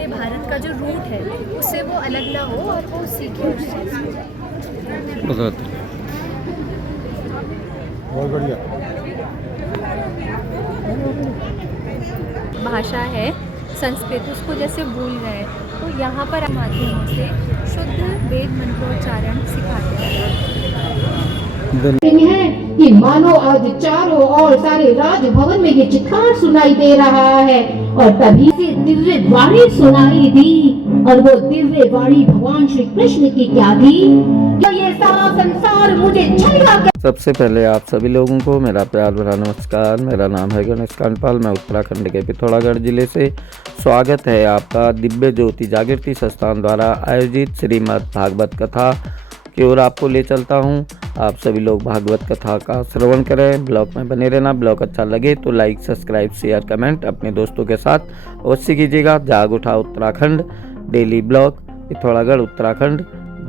अपने भारत का जो रूट है उससे वो अलग ना हो और वो सीखे उस चीज़ को। बहुत बढ़िया। भाषा है संस्कृत, उसको जैसे भूल रहे हैं, तो यहाँ पर माध्यमों से शुद्ध वेद मंत्रोच्चारण सिखाते हैं। है कि मानो आज चारों ओर सारे राजभवन में ये चित्कार सुनाई दे रहा है और तभी से दिव्य वाणी सुनाई दी और वो दिव्य वाणी भगवान श्री कृष्ण की क्या थी? क्या ये सारा संसार मुझे छेड़ा कर... सबसे पहले आप सभी लोगों को मेरा प्यार भरा नमस्कार। मेरा नाम है गणेश कांडपाल। मैं उत्तराखंड के पिथौरागढ़ जिले से। स्वागत है आपका दिव्य ज्योति जागृति संस्थान द्वारा आयोजित श्रीमद् भागवत कथा की ओर आपको ले चलता हूं। आप सभी लोग भागवत कथा का श्रवण करें, ब्लॉग में बने रहना। ब्लॉग अच्छा लगे तो लाइक, सब्सक्राइब, शेयर, कमेंट अपने दोस्तों के साथ अवश्य कीजिएगा। जाग उठा उत्तराखंड डेली ब्लॉग, पिथौरागढ़ उत्तराखंड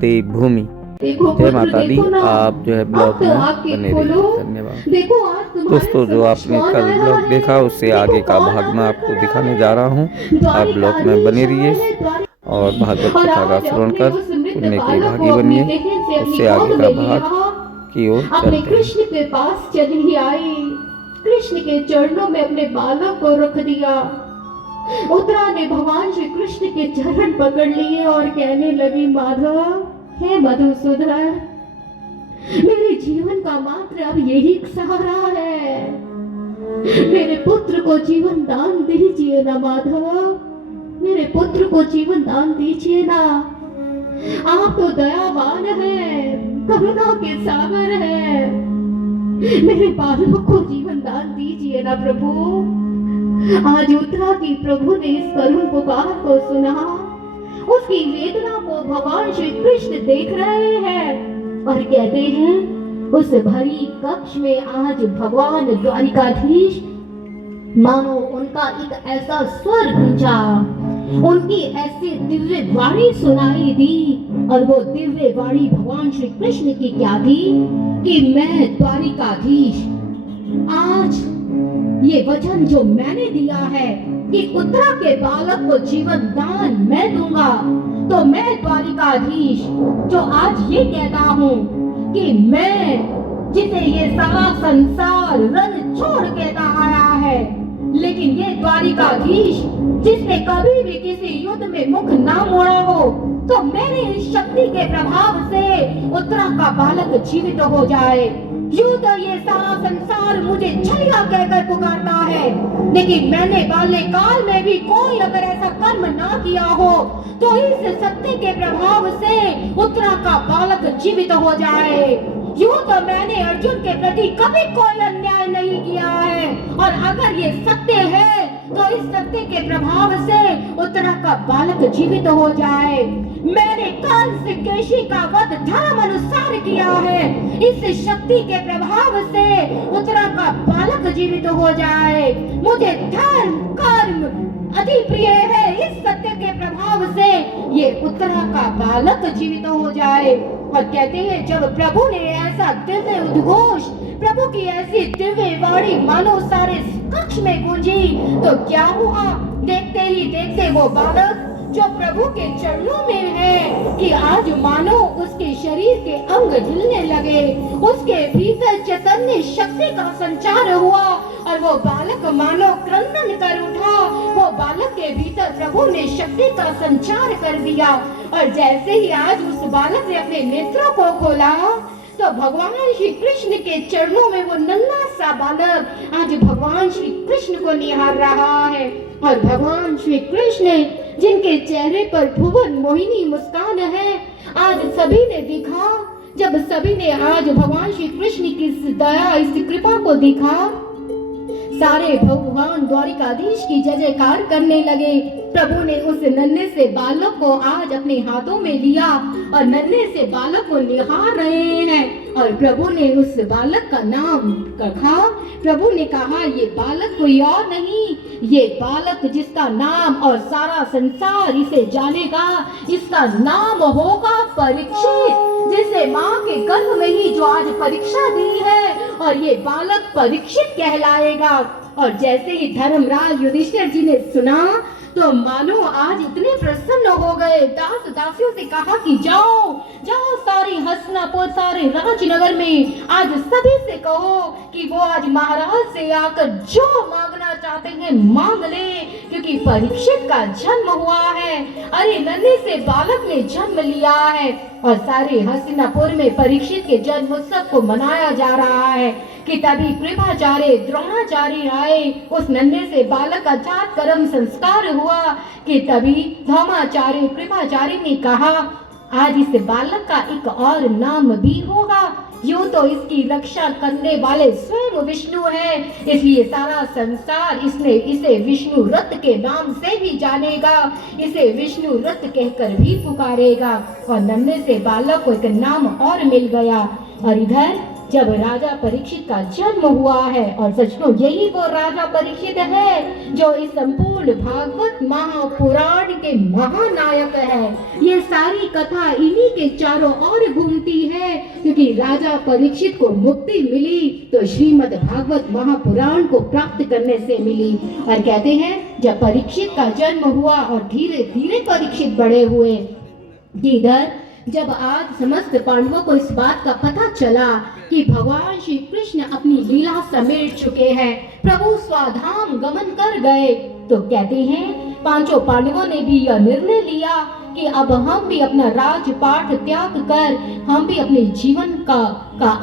देवभूमि। जय माता दी। आप जो है ब्लॉग में बने रहिए। धन्यवाद दोस्तों। जो आपने कल ब्लॉग देखा उससे आगे का भाग मैं आपको दिखाने जा रहा हूँ। आप ब्लॉग में बने रहिए और भागवत कथा का श्रवण कर पुण्य की भागी बनिए। उससे आगे का भाग की ओर अपने चलते कृष्ण के पास चली आई, कृष्ण के चरणों में अपने बालक को रख दिया। उत्तरा ने भगवान श्री कृष्ण के चरण पकड़ लिए और कहने लगी, माधव, हे मधुसूदन, मेरे जीवन का मात्र अब यही सहारा है। मेरे पुत्र को जीवन दान दीजिए ना माधव, मेरे पुत्र को जीवन दान दीजिए ना। आप तो दयावान हैं, करुणा के सागर हैं, मेरे बालक को जीवन दान दीजिए ना प्रभु। आज उत्तरा की प्रभु ने इस करुण पुकार को सुना। उसकी वेदना को भगवान श्री कृष्ण देख रहे हैं और कहते हैं, उस भरी कक्ष में आज भगवान द्वारिकाधीश मानो उनका एक ऐसा स्वर गूंजा, उनकी ऐसी दिव्य वाणी सुनाई दी और वो दिव्य वाणी भगवान श्री कृष्ण की क्या थी कि मैं द्वारिकाधीश, आज ये वचन जो मैंने दिया है कि उत्तरा के बालक को जीवन दान मैं दूंगा, तो मैं द्वारिकाधीश जो आज ये कहता हूँ कि मैं, जिसे ये सारा संसार रण छोड़ कहता आया है, लेकिन ये द्वारिकाधीश जिसने कभी भी किसी युद्ध में मुख ना मोड़ा हो, तो मेरे इस शक्ति के प्रभाव से उत्तरा का बालक जीवित हो जाए। यूं तो ये सारा संसार मुझे छैया कहकर पुकारता है, लेकिन मैंने बाल्यकाल में भी कोई अगर ऐसा कर्म ना किया हो तो इस सत्य के प्रभाव से उत्तरा का बालक जीवित हो जाए। यूं तो मैंने अर्जुन के प्रति कभी कोई अन्याय नहीं किया है, और अगर ये सत्य है तो इस सत्य के प्रभाव से उत्तरा का बालक जीवित हो जाए। मैंने कंस केशी का वध धर्म अनुसार किया है, इस शक्ति के प्रभाव से उत्तरा का बालक जीवित हो जाए। मुझे धर्म कर्म अति प्रिय है, इस सत्य के प्रभाव से ये उत्तरा का बालक जीवित हो जाए। और कहते हैं, जब प्रभु ने ऐसा दिव्य उद्घोष, प्रभु की ऐसी दिव्य वाणी मानो सारे कक्ष में गूंजी, तो क्या हुआ? देखते ही देखते वो बालक जो प्रभु के चरणों में है कि आज मानो उसके शरीर के अंग हिलने लगे, उसके भीतर चैतन्य शक्ति का संचार हुआ और वो बालक मानो क्रंदन कर उठा। वो बालक के भीतर प्रभु ने शक्ति का संचार कर दिया और जैसे ही आज उस बालक ने अपने नेत्रों को खोला तो भगवान श्री कृष्ण के चरणों में वो नन्हा सा बालक आज भगवान श्री कृष्ण को निहार रहा है। और भगवान श्री कृष्ण जिनके चेहरे पर भुवन मोहिनी मुस्कान है, आज सभी ने देखा, जब सभी ने आज भगवान श्री कृष्ण की इस दया, इस कृपा को देखा, सारे भगवान द्वारिकाधीश की जय जयकार करने लगे। प्रभु ने उस नन्हे से बालक को आज अपने हाथों में लिया और नन्हे से बालक को निहार रहे हैं और प्रभु ने उस बालक का नाम रखा। प्रभु ने कहा, ये बालक कोई और नहीं, ये बालक जिसका नाम और सारा संसार इसे जानेगा, इसका नाम होगा परीक्षित, जिसे माँ के गर्भ में ही जो आज परीक्षा दी है और ये बालक परीक्षित कहलाएगा। और जैसे ही धर्मराज युधिष्ठिर जी ने सुना तो मानो आज इतने प्रसन्न हो गए, दास दासियों से कहा कि जाओ जाओ सारे हसनापुर, सारे राजनगर में आज सभी से कहो कि वो आज महाराज से आकर जो मांगना चाहते हैं मांग ले, क्योंकि परीक्षित का जन्म हुआ है। अरे नन्हे से बालक ने जन्म लिया है और सारे हस्तिनापुर में परीक्षित के जन्म उत्सव को मनाया जा रहा है कि तभी कृपाचार्य द्रोणाचार्य आए, उस नन्हे से बालक का जात कर्म संस्कार हुआ कि तभी धर्माचार्य कृपाचार्य ने कहा आज इस बालक का एक और नाम भी होगा, यूं तो इसकी रक्षा करने वाले स्वयं विष्णु हैं, इसलिए सारा संसार इसे विष्णु रथ के नाम से भी जानेगा, इसे विष्णु रथ कहकर भी पुकारेगा। और नन्हे से बालक को एक नाम और मिल गया। और इधर जब राजा परीक्षित का जन्म हुआ है, और सचमुच यही वो राजा परीक्षित है जो इस संपूर्ण भागवत महापुराण के महानायक है। ये सारी कथा इन्हीं के चारों ओर घूमती है, क्योंकि राजा परीक्षित को मुक्ति मिली तो श्रीमद् भागवत महापुराण को प्राप्त करने से मिली। और कहते हैं जब परीक्षित का जन्म हुआ और धीरे धीरे परीक्षित बड़े हुए, इधर जब आज समस्त पांडवों को इस बात का पता चला कि भगवान श्री कृष्ण अपनी लीला समेट चुके हैं, प्रभु स्वाधाम गमन कर गए, तो कहते हैं पांचों पांडवों ने भी यह निर्णय लिया कि अब हम भी अपना राजपाट त्याग कर हम भी अपने जीवन का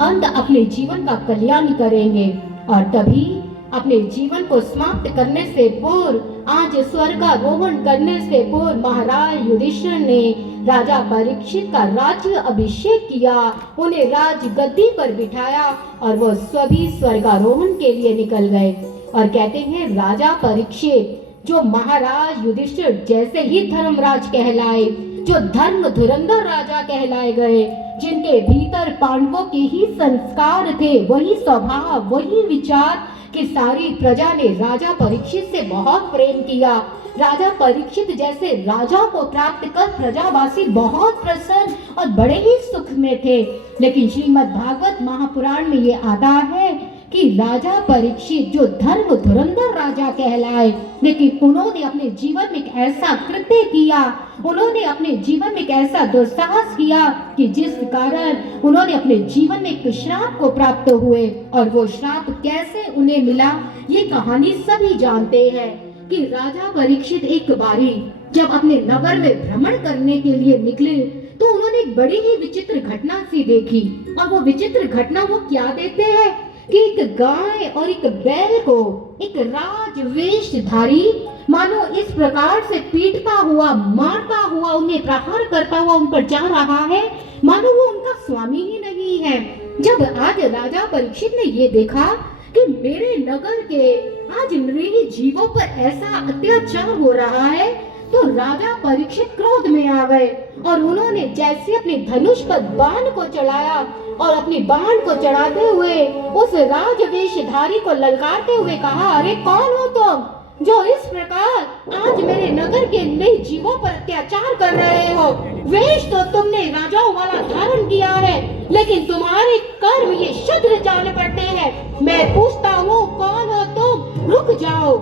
अंत, अपने जीवन का कल्याण करेंगे। और तभी अपने जीवन को समाप्त करने से पूर्व, आज स्वर्गारोहण करने से पूर्व महाराज युधिष्ठिर ने राजा परीक्षित का राज्य अभिषेक किया, उन्हें राज गद्दी पर बिठाया और वो सभी स्वर्गारोहण के लिए निकल गए। और कहते हैं राजा परीक्षित जो महाराज युधिष्ठिर जैसे ही धर्मराज कहलाए, जो धर्म धुरंधर राजा कहलाए गए, जिनके भीतर पांडवों के ही संस्कार थे, वही स्वभाव, वही विचार कि सारी प्रजा ने राजा परीक्षित से बहुत प्रेम किया। राजा परीक्षित जैसे राजा को प्राप्त कर प्रजावासी बहुत प्रसन्न और बड़े ही सुख में थे। लेकिन श्रीमद् भागवत महापुराण में ये आता है कि राजा परीक्षित जो धर्म धुरंधर राजा कहलाए, लेकिन उन्होंने अपने जीवन में एक ऐसा कृत्य किया, उन्होंने अपने जीवन में एक ऐसा दुस्साहस किया कि जिस कारण उन्होंने अपने जीवन में एक श्राप को प्राप्त हुए। और वो श्राप कैसे उन्हें मिला ये कहानी सभी जानते हैं कि राजा परीक्षित एक बारी जब अपने नगर में भ्रमण करने के लिए निकले तो उन्होंने एक बड़ी ही विचित्र घटना सी देखी। और वो विचित्र घटना वो क्या देखते हैं कि एक गाय और एक बैल को एक राजवेशधारी मानो इस प्रकार से पीटता हुआ, मारता हुआ, उन्हें प्रहार करता हुआ उन पर जा रहा है, मानो वो उनका स्वामी ही नहीं है। जब आज राजा परीक्षित ने ये देखा कि मेरे नगर के आज निरीह जीवों पर ऐसा अत्याचार हो रहा है, तो राजा परीक्षित क्रोध में आ गए और उन्होंने जैसे अपने धनुष पर बाण को चढ़ाया और अपने बाण को चढ़ाते हुए उस राजवेशधारी को ललकारते हुए कहा, अरे कौन हो तुम जो इस प्रकार आज मेरे नगर के नए जीवों पर अत्याचार कर रहे हो? वेश तो तुमने राजाओं वाला धारण किया है, लेकिन तुम्हारे कर्म ये शूद्र जान पड़ते हैं। मैं पूछता हूँ कौन हो तुम? रुक जाओ।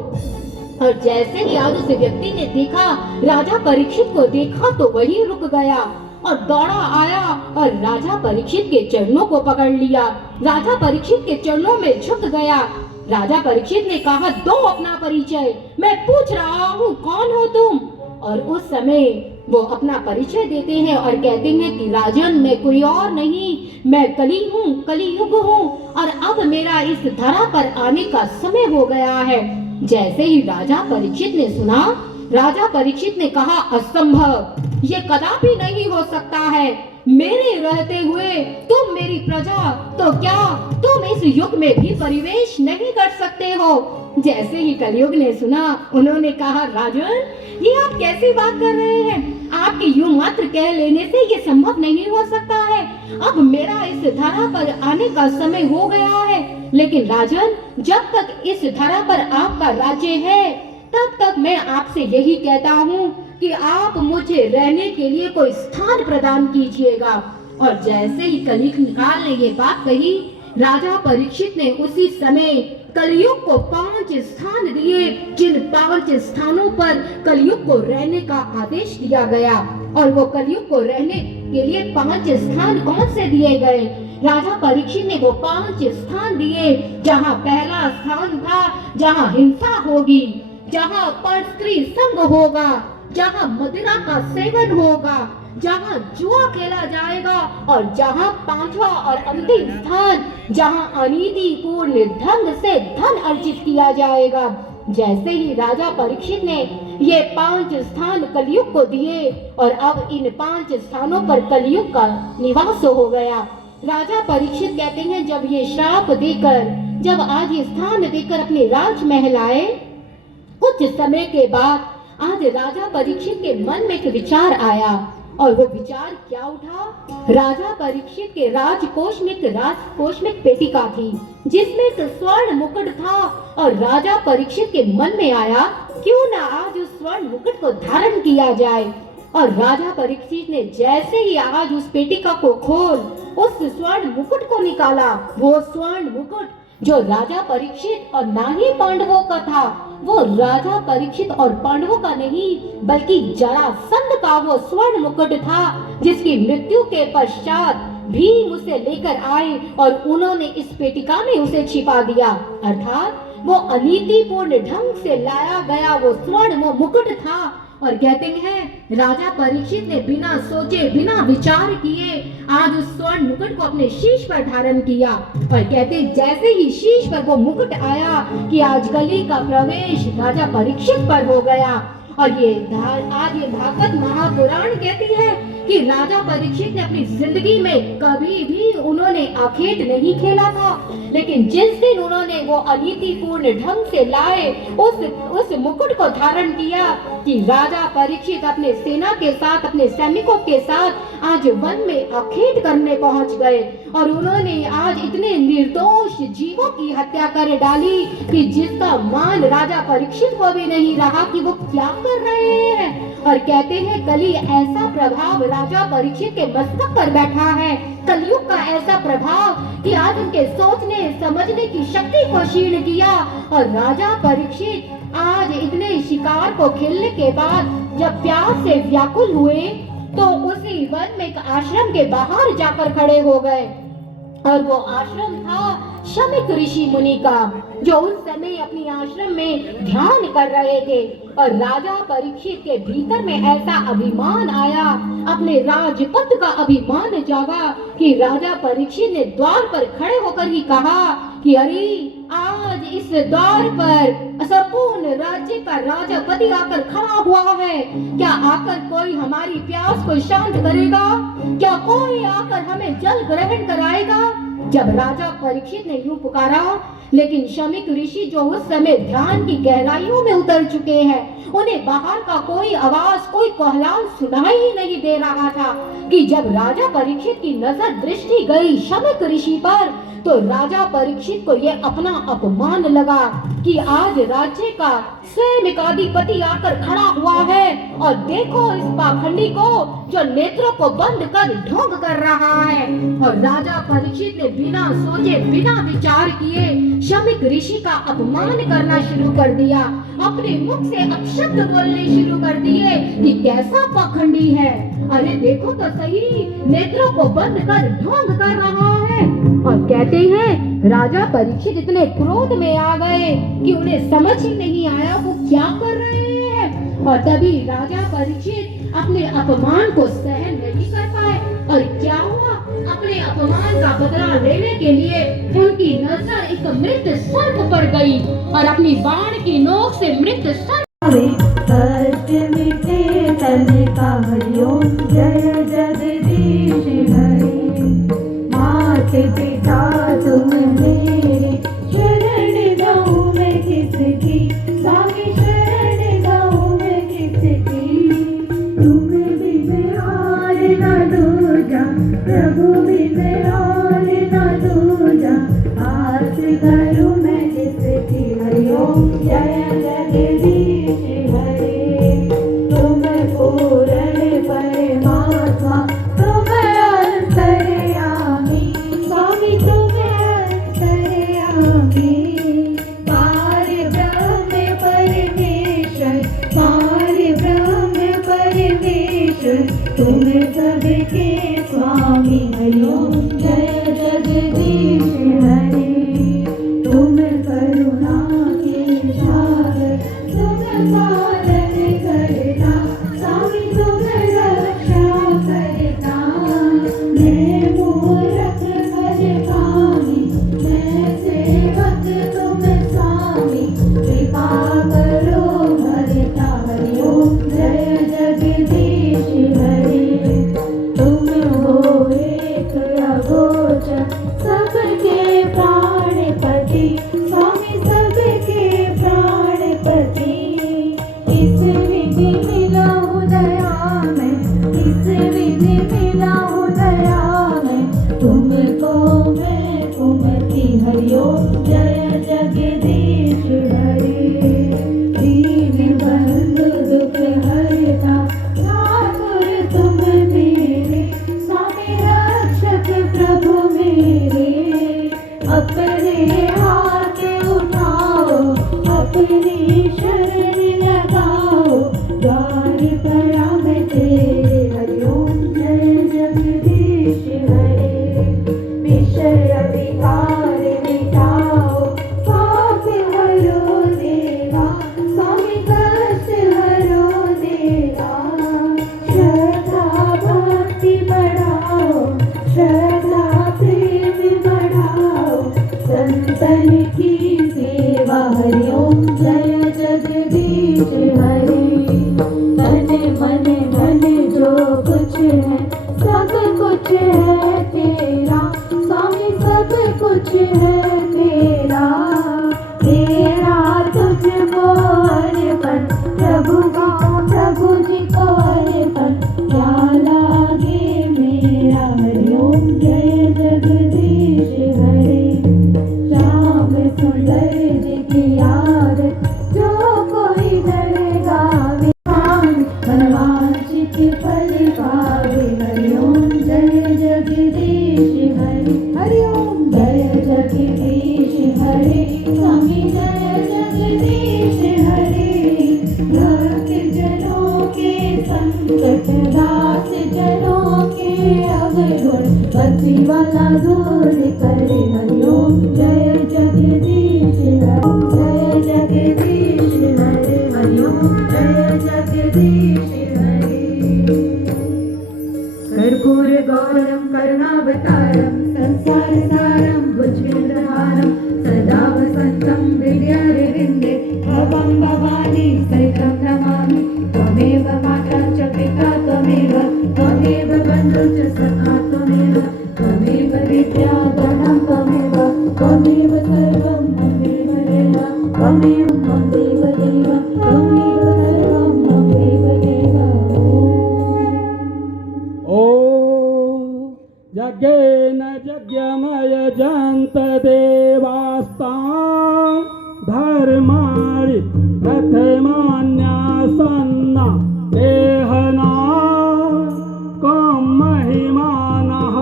और जैसे ही आज उस व्यक्ति ने देखा, राजा परीक्षित को देखा, तो वही रुक गया और दौड़ा आया और राजा परीक्षित के चरणों को पकड़ लिया, राजा परीक्षित के चरणों में झुक गया। राजा परीक्षित ने कहा, दो अपना परिचय, मैं पूछ रहा हूँ कौन हो तुम? और उस समय वो अपना परिचय देते हैं और कहते हैं कि राजन मैं कोई और नहीं, मैं कलियुग हूँ और अब मेरा इस धरा पर आने का समय हो गया है। जैसे ही राजा परीक्षित ने सुना, राजा परीक्षित ने कहा, असंभव, ये कदापि नहीं हो सकता है, मेरे रहते हुए तुम मेरी प्रजा, तो क्या तुम इस युग में भी परिवेश नहीं कर सकते हो? जैसे ही कलयुग ने सुना, उन्होंने कहा, राजन ये आप कैसी बात कर रहे हैं? आपके यूं मात्र कह लेने से ये संभव नहीं हो सकता है, अब मेरा इस धरा पर आने का समय हो गया है। लेकिन राजन, जब तक इस धरा पर आपका राज्य है, तब तक मैं आपसे यही कहता हूँ कि आप मुझे रहने के लिए कोई स्थान प्रदान कीजिएगा। और जैसे ही कलिकाल ने ये बात कही, राजा परीक्षित ने उसी समय कलयुग को 5 स्थान दिए, जिन 5 स्थानों पर कलयुग को रहने का आदेश दिया गया। और वो कलयुग को रहने के लिए 5 स्थान कौन से दिए गए? राजा परीक्षित ने वो 5 स्थान दिए, जहाँ पहला स्थान था जहाँ हिंसा होगी, जहाँ पर स्त्री संग होगा, जहाँ मदिरा का सेवन होगा, जहाँ जुआ खेला जाएगा, और जहाँ 5वां और अंतिम स्थान जहाँ अनीतिपूर्ण ढंग से धन अर्जित किया जाएगा। जैसे ही राजा परीक्षित ने ये 5 स्थान कलयुग को दिए और अब इन 5 स्थानों पर कलयुग का निवास हो गया। राजा परीक्षित कहते हैं, जब ये श्राप देकर, जब आज ये स्थान देकर अपने राजमहल आए, कुछ समय के बाद आज राजा परीक्षित के मन में एक विचार आया। और वो विचार क्या उठा? राजा परीक्षित के राजकोष में एक पेटिका थी, जिसमें एक स्वर्ण मुकुट था। और राजा परीक्षित के मन में आया, क्यों ना आज उस स्वर्ण मुकुट को धारण किया जाए। और राजा परीक्षित ने जैसे ही आज उस पेटिका को खोल उस स्वर्ण मुकुट को निकाला, वो स्वर्ण मुकुट जो राजा परीक्षित और ना ही पांडवों का था, वो राजा परीक्षित और पांडवों का नहीं बल्कि जरासंध का वो स्वर्ण मुकुट था, जिसकी मृत्यु के पश्चात भीम उसे लेकर आए और उन्होंने इस पेटिका में उसे छिपा दिया। अर्थात वो अनीतिपूर्ण ढंग से लाया गया वो स्वर्ण वो मुकुट था। और कहते हैं राजा परीक्षित ने बिना सोचे बिना विचार किए आज उस स्वर्ण मुकुट को अपने शीश पर धारण किया। और कहते जैसे ही शीश पर वो मुकुट आया कि आज कली का प्रवेश राजा परीक्षित पर हो गया। और आज ये भागवत महापुराण कहती है कि राजा परीक्षित ने अपनी जिंदगी में कभी भी उन्होंने आखेट नहीं खेला था, लेकिन जिस दिन उन्होंने वो अनीतिपूर्ण ढंग से लाए उस मुकुट को धारण किया कि राजा परीक्षित अपने सेना के साथ, अपने सैनिकों के साथ आज वन में आखेट करने पहुंच गए। और उन्होंने आज इतने निर्दोष जीवों की हत्या कर डाली कि जिसका मान राजा परीक्षित को भी नहीं रहा कि वो क्या कर रहे हैं। और कहते हैं कली ऐसा प्रभाव राजा परीक्षित के मस्तक पर बैठा है, कलयुग का ऐसा प्रभाव कि आज उनके सोचने समझने की शक्ति को क्षीण किया। और राजा परीक्षित आज इतने शिकार को खेलने के बाद जब प्यास से व्याकुल हुए तो उसी वन में एक आश्रम के बाहर जाकर खड़े हो गए। और वो आश्रम था शमिक ऋषि मुनि का, जो उस समय अपनी आश्रम में ध्यान कर रहे थे। और राजा परीक्षित के भीतर में ऐसा अभिमान आया, अपने राजपद का अभिमान जागा कि राजा परीक्षित ने द्वार पर खड़े होकर ही कहा कि अरे आज इस द्वार पर संपूर्ण राज्य का राजापति आकर खड़ा हुआ है, क्या आकर कोई हमारी प्यास को शांत करेगा? क्या कोई आकर हमें जल ग्रहण कराएगा? जब राजा परीक्षित ने यूं पुकारा, लेकिन शमिक ऋषि जो उस समय ध्यान की गहराइयों में उतर चुके हैं, उन्हें बाहर का कोई आवाज, कोई कोहलाल सुनाई ही नहीं दे रहा था कि जब राजा परीक्षित की नजर दृष्टि गई शमिक ऋषि पर, तो राजा परीक्षित को यह अपना अपमान लगा कि आज राज्य का स्वयं एक अधिपति आकर खड़ा हुआ है और देखो इस पाखंडी को जो नेत्रों को बंद कर ढोंग कर रहा है। और राजा परीक्षित ने बिना सोचे बिना विचार किए शमिक ऋषि का अपमान करना शुरू कर दिया, अपने मुख से अपशब्द बोलने शुरू कर दिए कि कैसा पाखंडी है, अरे देखो तो सही, नेत्रों को बंद कर ढोंग कर रहा है। और कहते हैं राजा परीक्षित इतने क्रोध में आ गए कि उन्हें समझ ही नहीं आया वो क्या कर रहे हैं। और तभी राजा परीक्षित अपने अपमान को सहन नहीं कर पाए। और क्या हुआ, अपने अपमान का बदला लेने के लिए उनकी नजर एक मृत सर्प पर गई और अपनी बाण की नोक से मृत सर्प जय जगदीश हरे, माते पिता तुम मेरे, शरण गाऊं मैं किसकी, सागे शरण गाऊं मैं किसकी। तुम बिन और न दूजा, प्रभु बिन और न दूजा, आस करूं मैं किसकी। हरि ओम जय जगदीश तुम सबके स्वामी हरिओम जय जगदीश हरे तुम करुणा के सागर तुम पालन करता स्वामी तुम रक्षा करता मैं मूरख भजकामी मैं सेवक तुम स्वामी कृपा करो भरता हरिओम जय जगदीश हरे तुम हो एक अगोचर सबके प्राणपति स्वामी सबके प्राणपति इस विधि मिला दया में इस विधि मिला दया में तुमको मैं कुमति हरिओम जय जगदीश हरे दीन बंधु दुख हरता ठाकुर तुम मेरे स्वामी रक्षक प्रभु मेरे अपने हाथ उठाओ अपनी शरण लगाओ द्वार पर मैं तेरे हरिओम जय जगदीश हरे विषय विकार मिटाओ पाप हरो देवा स्वामी कष्ट हरो देवा श्रद्धा भक्ति बढ़ाओ श्रद्धा प्रेम बढ़ाओ संतन की सेवा हरिओम जय जगदीश हरे तन मन धन जो कुछ है सब कुछ है तेरा स्वामी सब कुछ है तेरा तेरा तुझको अर्पण प्रभु का प्रभु जी को अर्पण क्या लागे मेरा हरिओम जय जगदीश हरे श्याम सुंदर जी की याद जो कोई डरेगा मनवांचित फल पावे हरिओम जय जगदीश हरे हरिओम जय जगदीश हरे स्वामी जय जगदीश हरे भक्त जनों के संकट दास जनों के अवगुण बच्ची वाला दूर करे हरिओम जय जगदीश हरे जय जगदीश हरे हरिओम जय जगदीश हरे कर्पूर गौरम करुणावतारम संसार सारम भुजगेन्द्रहारम सदा वसंतम हृदयारविन्दे भवं भवानी सहितं नमामि त्वमेव माता च पिता त्वमेव बन्धु च सखा त्वमेव विद्या धनं त्वमेव सर्वं मम देव देव त्वमेव मम देव देव त्वमेव सर्वं मम देव देव ॐ यज्ञेन यज्ञमय जन्त देवास्तां धर्माणि प्रथमान्यासन्ना देहना कं महिमानः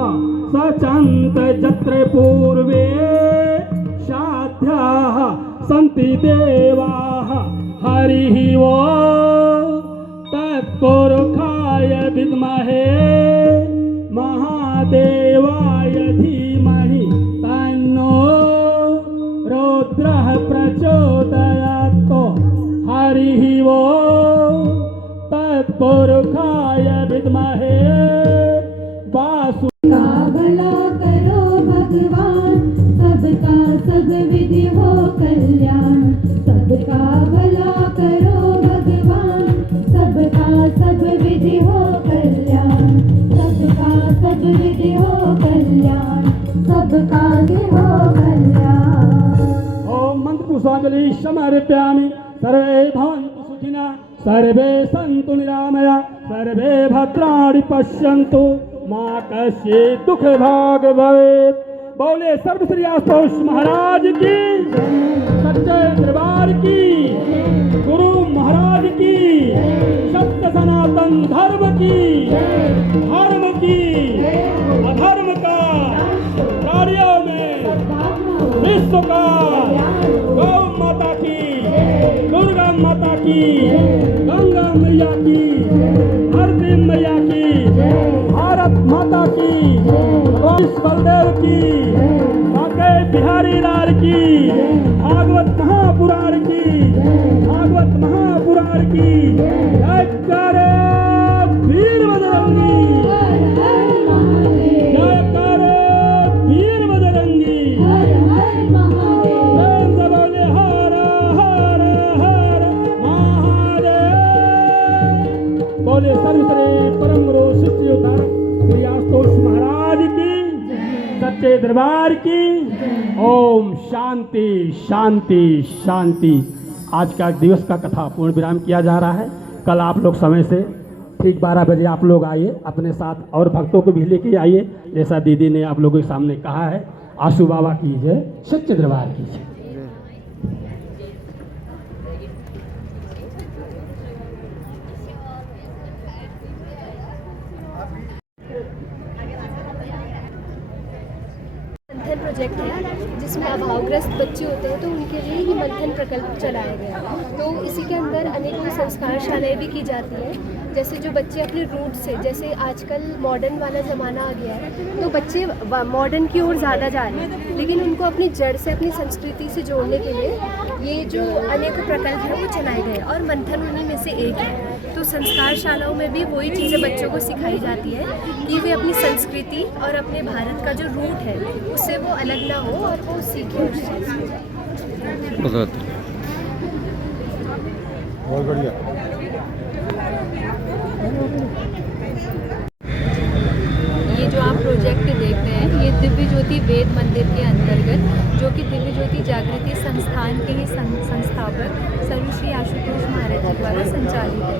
सचन्त यत्र पूर्वे साध्याः सन्ति देवाः हरिः वो तत्पुरुषाय विद्महे महादेवाय धीमहि तन्नो रुद्रः प्रचोदयात् हरिः वो तत्पुरुषाय विद्महे वासु का भला करो भगवान सबका सब विधि हो कल्याण सबका भला करो भगवान सबका सब विधि हो कल्याण सबका सब विधि हो कल्याण सबका हो कल्याण ओम मंत्र पुष्पांजलि समर्पयामि सर्वे भवन्तु सुखिनः सर्वे सन्तु निरामया सर्वे भद्राणि पश्यन्तु मा कश्चित् दुःखभाग् भवेत् बोले सर्वश्री आशुतोष महाराज की सच्चे दरबार की गुरु महाराज की सत्य सनातन धर्म की अधर्म का कार्यों में विश्व का गौ माता की दुर्गा माता की गंगा मैया की हर दिन मैया बलदेव की, वाकई बिहारी लाल की, भागवत महापुराण की, भागवत महापुराण की। जयकारे वीर बजरंगी, जयकारे वीर बजरंगी। प्रेम से बोले हर हर हर महादेव। बोले सर्वश्री परम गुरु शिष्योद्धार श्री आशुतोष महाराज की, सच्चे दरबार की। ओम शांति शांति शांति। आज का दिवस का कथा पूर्ण विराम किया जा रहा है। कल आप लोग समय से ठीक 12 बजे आप लोग आइए, अपने साथ और भक्तों को भी लेके आइए। जैसा दीदी ने आप लोगों के सामने कहा है, आशु बाबा की जय, सच्चे दरबार की जय। मंथन प्रोजेक्ट है जिसमें अभावग्रस्त बच्चे होते हैं तो उनके लिए ही मंथन प्रकल्प चलाया गया है। तो इसी के अंदर अनेकों संस्कार शालाएँ भी की जाती हैं। जैसे जो बच्चे अपने रूट से, जैसे आजकल मॉडर्न वाला ज़माना आ गया है तो बच्चे मॉडर्न की ओर ज़्यादा जा रहे हैं, लेकिन उनको अपनी जड़ से, अपनी संस्कृति से जोड़ने के लिए ये जो अनेक प्रकल्प है वो चलाए गए और मंथन उन्हीं में से एक है। तो संस्कार शालाओं में भी वही चीज़ें बच्चों को सिखाई जाती है कि वे अपनी संस्कृति और अपने भारत का जो रूट है उससे वो अलग ना हो और वो सीखें उस चीज़ को। बहुत बढ़िया। ये जो आप प्रोजेक्ट देख रहे हैं ये दिव्य ज्योति वेद मंदिर के अंतर्गत, जो कि दिव्य ज्योति जागृति संस्थान के ही संस्थापक सर्वश्री आशुतोष महाराज जी द्वारा संचालित है।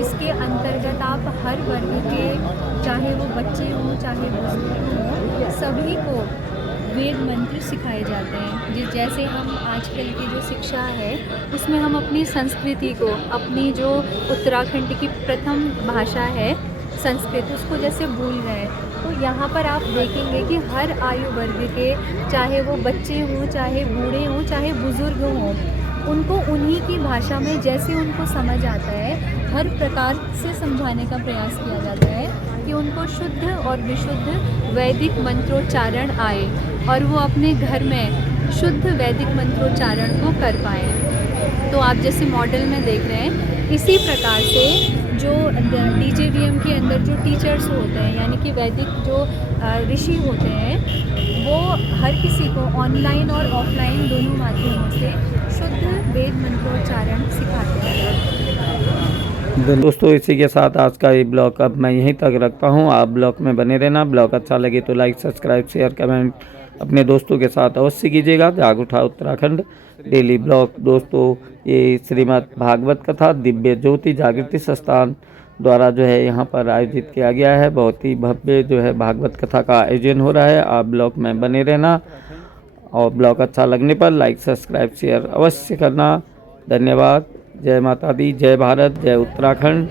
इसके अंतर्गत आप हर वर्ग के, चाहे वो बच्चे हों चाहे बुजुर्ग हों, सभी को वेद मंत्र सिखाए जाते हैं। जैसे हम आजकल की जो शिक्षा है उसमें हम अपनी संस्कृति को, अपनी जो उत्तराखंड की प्रथम भाषा है संस्कृत, उसको जैसे भूल रहे हैं, तो यहाँ पर आप देखेंगे कि हर आयु वर्ग के, चाहे वो बच्चे हों चाहे बूढ़े हों चाहे बुज़ुर्ग हों, उनको उन्हीं की भाषा में जैसे उनको समझ आता है हर प्रकार से समझाने का प्रयास किया जाता है कि उनको शुद्ध और विशुद्ध वैदिक मंत्रोच्चारण आए और वो अपने घर में शुद्ध वैदिक मंत्रोच्चारण को कर पाएँ। तो आप जैसे मॉडल में देख रहे हैं, इसी प्रकार से जो DJVM के अंदर जो टीचर्स होते हैं, यानी कि वैदिक जो ऋषि होते हैं, वो हर किसी को ऑनलाइन और ऑफलाइन दोनों माध्यमों से शुद्ध वेद मंत्रोच्चारण सिखाते हैं। दोस्तों इसी के साथ आज का ये ब्लॉग अब मैं यहीं तक रखता हूँ। आप ब्लॉग में बने रहना। ब्लॉग अच्छा लगे तो लाइक, सब्सक्राइब, शेयर, कमेंट अपने दोस्तों के साथ अवश्य कीजिएगा। जाग उठा उत्तराखंड डेली ब्लॉग दोस्तों, ये श्रीमद् भागवत कथा दिव्य ज्योति जागृति संस्थान द्वारा जो है यहाँ पर आयोजित किया गया है। बहुत ही भव्य जो है भागवत कथा का आयोजन हो रहा है। आप ब्लॉग में बने रहना और ब्लॉग अच्छा लगने पर लाइक, सब्सक्राइब, शेयर अवश्य करना। धन्यवाद। जय माता दी, जय भारत, जय उत्तराखंड।